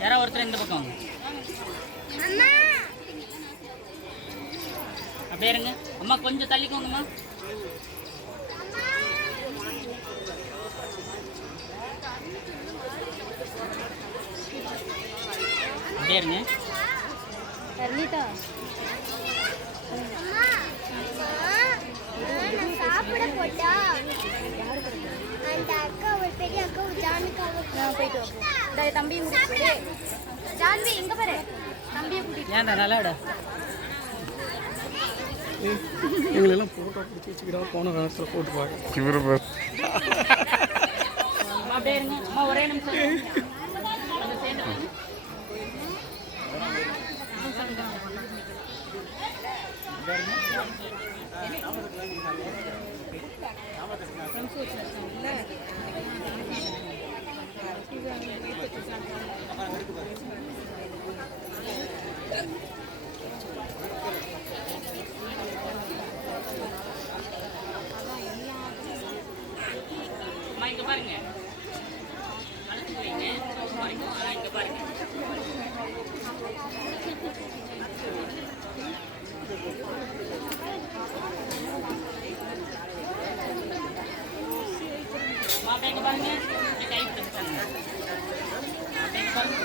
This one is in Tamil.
யாராவது ஒருத்தர் இந்த பக்கம் அப்படியே இருங்க. அம்மா கொஞ்சம் தள்ளிக்கோங்கம்மா. அப்படியே இருங்க. சாப்பிட போட்டா அந்த அக்கா ஒரு பெரிய அக்கா ஜானுக்கா போயிட்டு வாங்க. தம்பி ஜான்வி இங்க பாரு, தம்பியை கூட்டிட்டு ஏன்டா நல்லா விட எங்களெல்லாம் ஃபோட்டோ பிடிச்சி வச்சுக்கிறா போன நேரத்தில் போட்டு பார்க்க இவரு அப்படியே இருங்க. அம்மா ஒரே நிமிஷம் இங்க பாருங்க. இங்க பாருங்க. மாப்பிள்ளைங்க பாருங்க, கை பிடிச்சிட்டாங்க. பாருங்க.